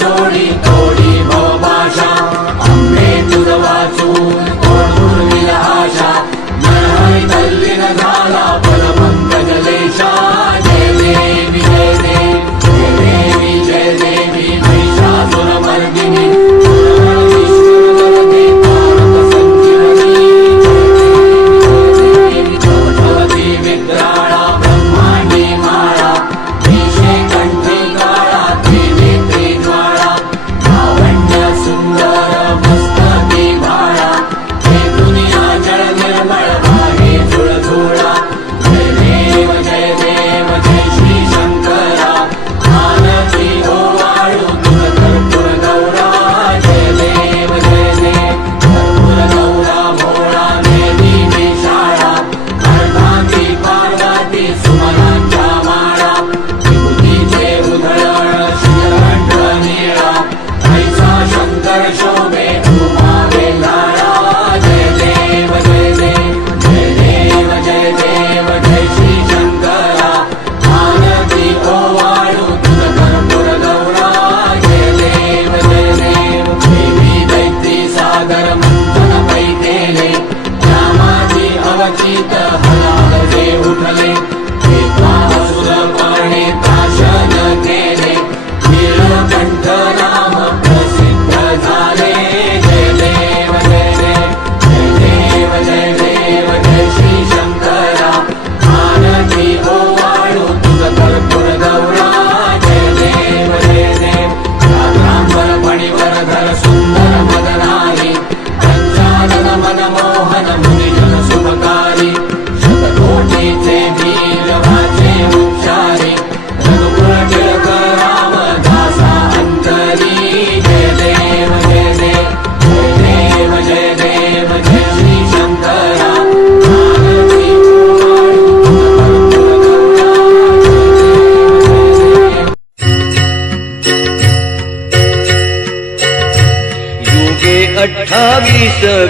सोडी तोडी भवभाषा अंबे तुझ वाचून कोण विला आशा मन तल्लीन झाला पदपंकज लेशा जय देवी जय देवी जय देवी जय देवी महिषासुरमर्दिनी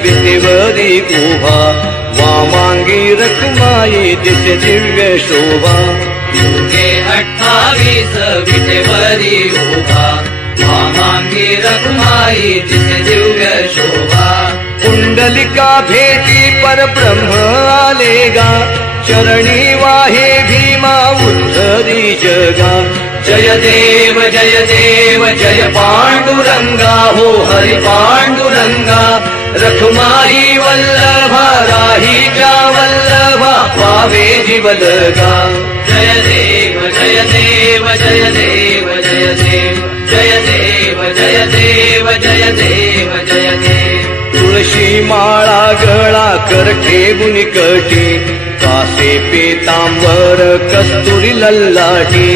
विटेवरी उभा वामांगी रखमाई दिसे दिव्य शोभा युगे 28 विटेवरी उभा वामांगी रखमाई दिसे दिव्य शोभा कुंडलिका भेटी परब्रह्म आलेगा चरणी वाहे भीमा उद्धरी जगा जय देव जय पांडुरंगा हो हरि पांडुरंगा रखमाई वल्लभा राहीच्या वल्लभा पावे जीवलगा जय देव जय देव जय देव जय देव जय देव जय देव जय देव जय देव तुळशी माळा गळा कर ठेवून कटी कासे पेतांबर कस्तुरी लल्लाटी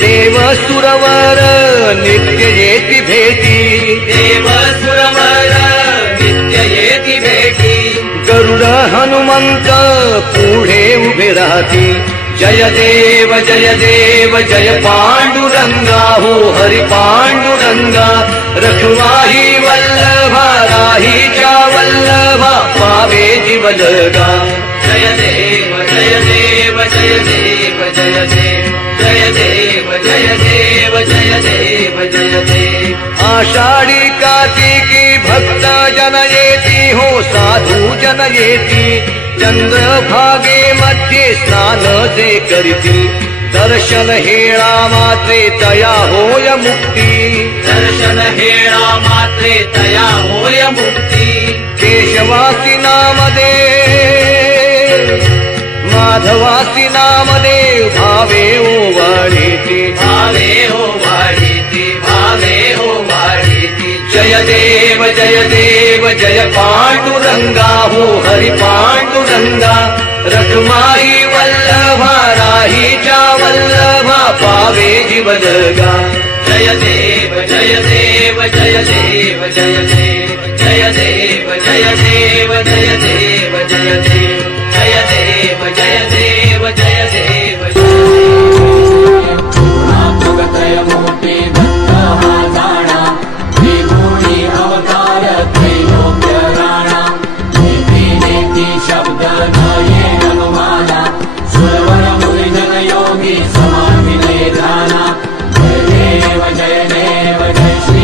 देव सुरवर नित्य येती भेटी देव सुरवर नित्य येती भेटी गरुड हनुमंत पुढे उभे राहती जय देव जय पांडुरंगा हो हरि पांडुरंगा रखवाही वल्लभा राहीच्या वल्लभा पावे जीवलगा जय देव जय देव जय देव जय देव जय देव जय देव जय देव जय देव आषाढी कार्तिकी भक्त जन येती हो साधू जन येती चंद्रभागे मध्ये स्नान जे करीती दर्शन हेळा मात्रे तया होय मुक्ती दर्शन हेळा मात्रे तया होय मुक्ती केशवासी नामदेव माधवासी नामदेव भावे ओवाळीती भावे हो वाढीती भावे हो वाढीती जय देव जय पांडुरंगा हो हरि पांडुरंगा रखमाई वल्लभा राहीच्या वल्लभा पावे जीवलगा जय देव जय देव जय देव जय देव जय देव जय देव जय देव जय देव जय देव जय देव जय देव त्रय मोठी दत्त हा जाणा त्रिगुणी अवतार त्रैलोक्य राणा नेती नेती शब्द न ये अनुमाना सुरवर मुनि जन योगी समान विनय ध्याना जय देव जय श्री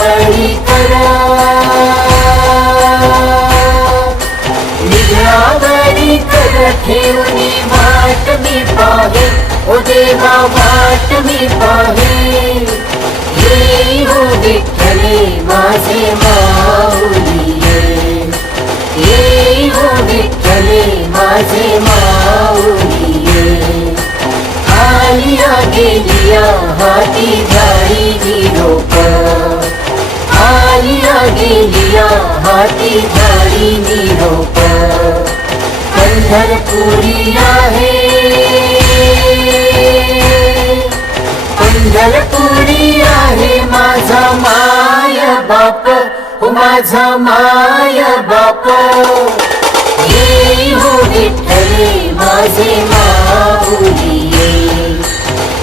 निद्रावळी कर, निद्रावळी कर ठेवणी वाट मी पाहे, ओ देवा वाट मी पाहे. ये हो विठ्ठले माझे माऊली ये हो विठ्ठले माझे माऊली आलिया गेलिया हाती झाडी निरोप, आलिया गेलिया हाती झाडी निरोप. पंढरपुरी आहे, पंढरपुरी आहे माझा माय बाप, हो माझा माय बाप. ये हो विठ्ठले माझे माऊली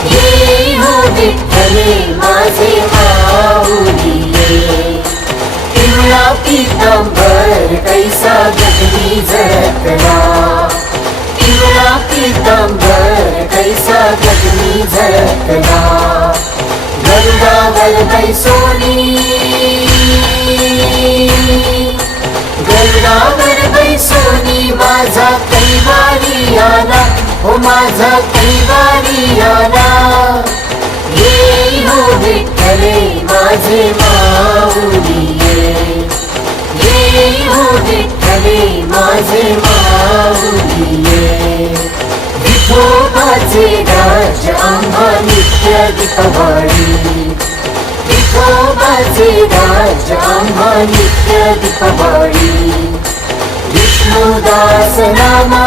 ये हो विठ्ठले माझे माऊली. पिवळा पितांबर कैसा गगनी झळकला, पिवळा पितांबर कैसा गगनी झळकला. गरुडावर बैसोनी, गरुडावर बैसोनी माझा कैवारी आला, हो माझा कैवारी आला. ये हो विठ्ठले माझे माऊली ये हो विठ्ठले माझे माऊली. विठोबाचे राज आम्हा नित्य दीपवाळी, विठोबाचे राज आम्हा नित्य दीपवाळी. विष्णुदास नामा,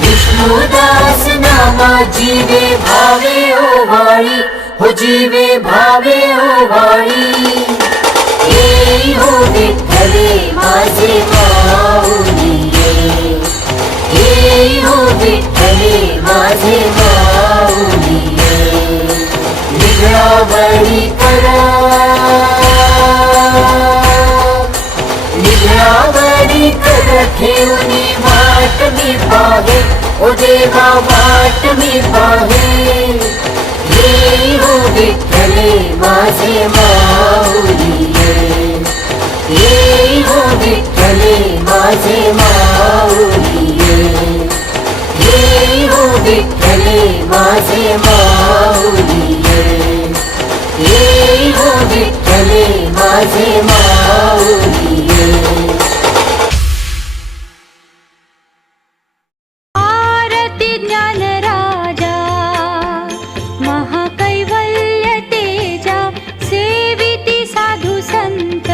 विष्णुदास नामा जीवे भावे ओवाळी, हो जीवे भावे ओवाळी. ये हो विठ्ठले माझे माऊली ये हो विठ्ठले माझे माऊली. निद्रावळी कर, निद्रावळी कर ठेवणी वाट मी पाहे, ओ देवा वाट मी पाहे. ये हो विठ्ठले माझे माऊली ये हो विठ्ठले माझे माऊली ये हो विठ्ठले माझे माऊली ये हो विठ्ठले माझे माऊली. आरती ज्ञानराजा महाकैवल्य तेजा, सेविती साधू संत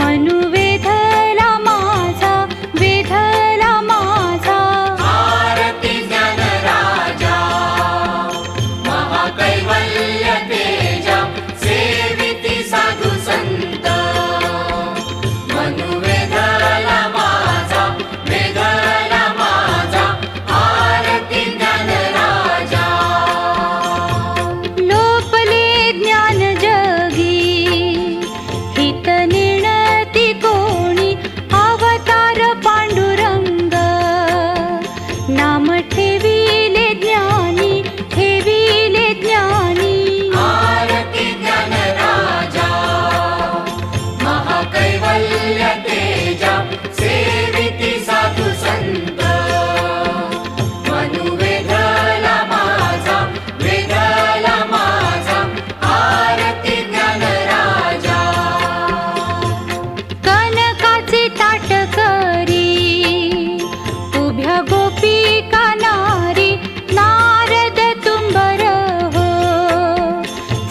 मनु वेधला माझा, वेधला माझा. आरती ज्ञानराजा महाकैवल्य तेजा, सेविती साधू संत मनु वेधला माझा, वेधला माझा. आरती ज्ञानराजा लोपले ज्ञान जगी हित निर्णती कोणी, अवतार पांडुरंग नाम ठेविले ज्ञानी, ठेविले ज्ञानी. आरती ज्ञानराजा महाकैवल्य तेजा, सेविती साधू संत मनु वेधला माझा, वेधला माझा. आरती ज्ञानराजा कनकाचे ताट करी उभ्या गोपिका नारी, नारद तुंबर हो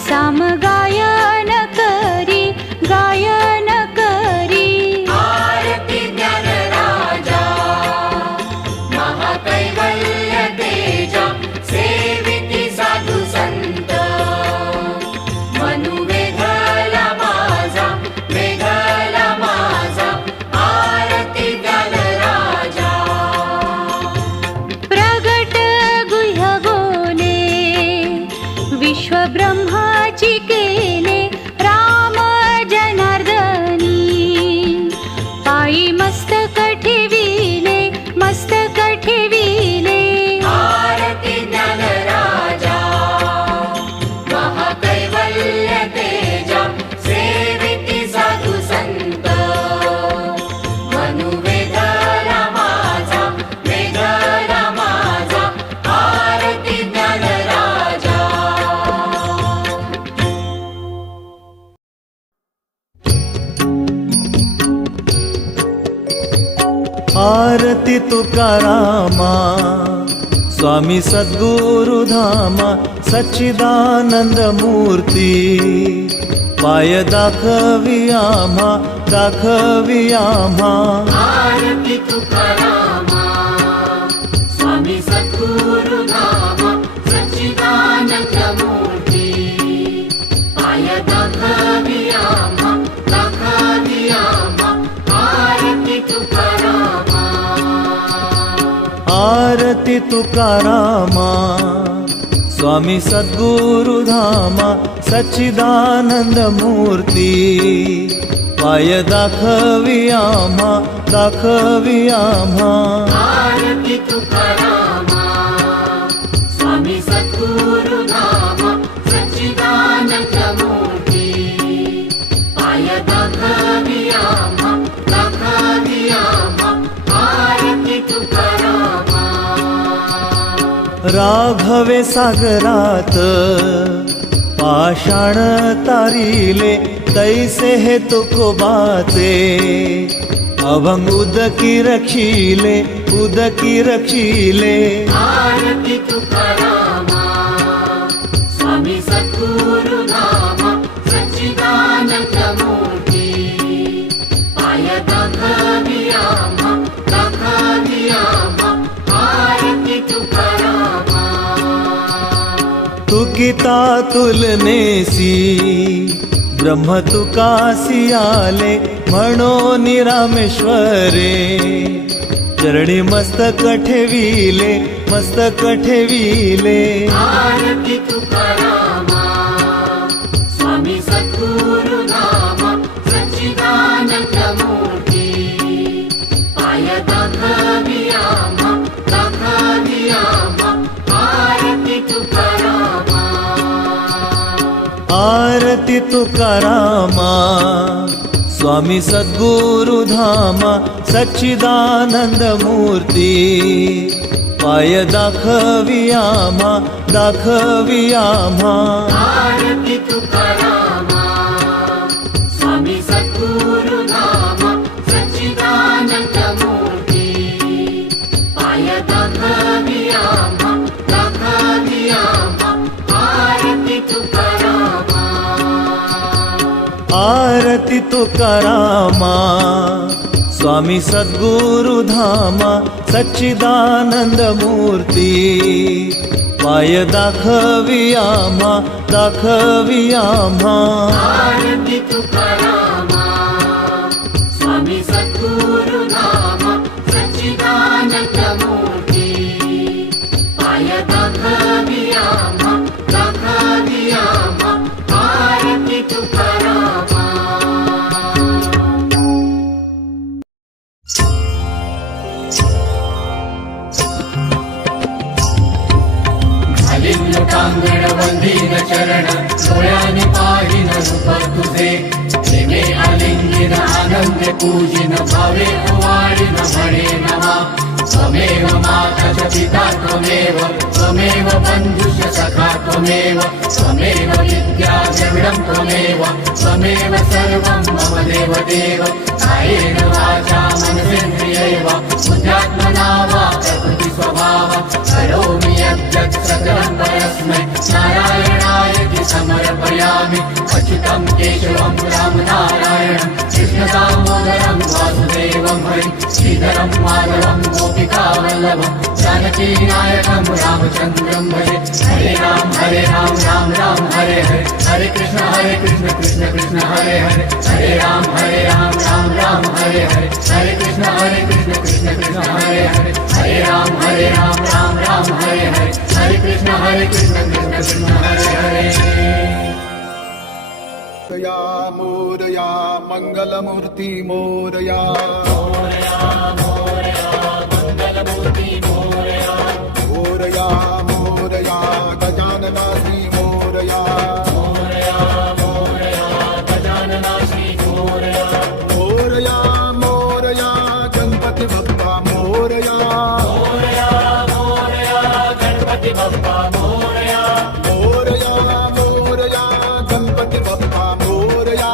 सामगायन करी, गायन करी. आरती ज्ञानराजा महाकैवल्य तेजा, सेविती साधू संत मनु वेधला माझा, वेधला माझा. आरती ज्ञानराजा प्रगट गुह्य गोले विश्वब्रह्माची केले, राम जनार्दनी पायी मस्तक ठेविले, मस्तक ठेविले. आरती ज्ञानराजा आरती तुकारामा स्वामी सद्गुरु धामा सच्चिदानंद मूर्ती पाय दाखवी आम्हा दाखवी आम्हा आरती तुकारामा स्वामी सद्गुरु नामा सच्चिदानंद मूर्ती पाय दाखवी आम्हा आरती तुकारामा आरती तुकारामा स्वामी सद्गुरु धामा सच्चिदानंद मूर्ती पाय दाखवी आम्हा दाखवी आम्हा आरती तुकारामा स्वामी सद्गुरु नामा सच्चिदानंद मूर्ती पाय दाखवी आम्हा आरती तुकारामा राघवे सागरात पाषाण तारिले तैसे हे तुकोबाचे अभंग उदकी रक्षिले आरती तुकारामा स्वामी सद्गुरु नामा सच्चिदानंद मूर्ती पाय दाखवी आम्हा आरती तुकारामा तुकिता तुलनेसी ब्रह्म तुकासी आले म्हणो रामेश्वरे चरणी मस्तक ठेविले आरती तुकारामा स्वामी सद्गुरु नामा सच्चिदानंद मूर्ती पाय दाखवी आम्हा आरती तुकारामा आरती तुकारामा स्वामी सद्गुरु धामा सच्चिदानंद मूर्ती पाय दाखवी आम्हा आरती तुकारामा स्वामी सद्गुरु नामा सच्चिदानंद मूर्ती पाय दाखवी आम्हा आरती तुकारामा आरती तुकारामा स्वामी सद्गुरु धामा सच्चिदानंद मूर्ती पाय दाखवी आम्हा आरती तुकारामा स्वामी सद्गुरु नामा सच्चिदानंद मूर्ती पाय दाखवी आम्हा आरती तुकारामा लोटांगण वंदीन चरण डोळ्याने पाहिन रूप तुझे प्रेमे आलिंगिन आनंद पूजिन भावे ओवाळीन म्हणे नवा त्वमेव माता च पिता त्वमेव बन्धुश्च सखा त्वमेव विद्या द्रविडं त्वमेव सर्वं मम देव कायेन वाचा मनसेन्द्रियैव बुद्ध्यात्मना वा प्रकृति स्वभाव करोमि यद्यत् सकलं परस्मै नारायणाय समर्पयामि अच्युतं केशवं रामनारायणं कृष्णदामोदरं वासुदेवं हरिं श्रीधरं माधवं गोपिकावल्लभं जानकीनायकं रामचन्द्रं भजे हरे राम राम राम हरे हरे कृष्ण कृष्ण हरे हरे राम राम हरे हरे कृष्ण कृष्ण हरे हरे राम राम हरे हरे कृष्ण कृष्ण हरे हरे मोरया मंगलमूर्ती मोरया मोरया मोरया गजाननासी मोरया मोरया मोरया गणपति बप्पा मोरया मोरया मोरया गणपति बप्पा मोरया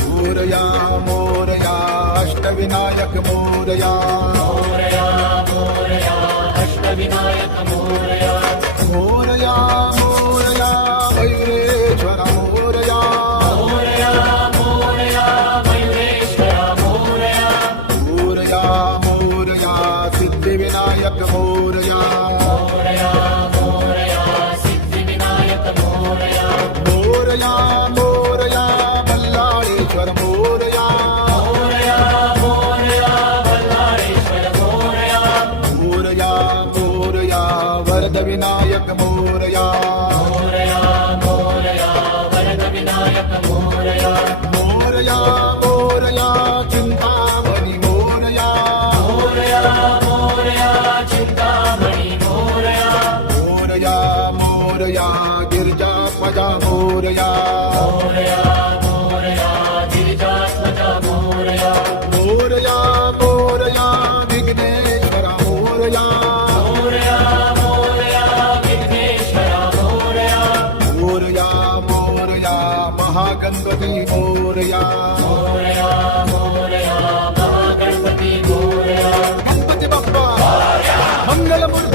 मोरया वरदविनायक मोरया मोरया मोरया मयुरेश्वर मोरया मोरया मोरया मयुरेश्वरा मोरया मोरया मोरया सिद्धिविनायक मोरया मोरया मोरया सिद्धिविनायक मोरया मोरया मोरया बल्लाळेश्वर मोरया मोरया मोरया बल्लाळेश्वर मोरया मोरया मोरया वरदविनायक मोरया मोरया मोरया वरदविनायक मोरया मोरया मोरया चिंतामणी मोरया मोरया मोरया चिंतामणी मोरया मोरया मोरया गिरिजात्मजा मोरया मोरया मोरया गिरिजात्मजा मोरया मोरया मोरया विघ्नेश्वर मोरया मोरया मोरया विघ्नेश्वरा मोरया मोरया मोरया महागणपती मोरया मोरया मोरया महागणपती मोरया गणपती बाप्पा मंगलमूर्ती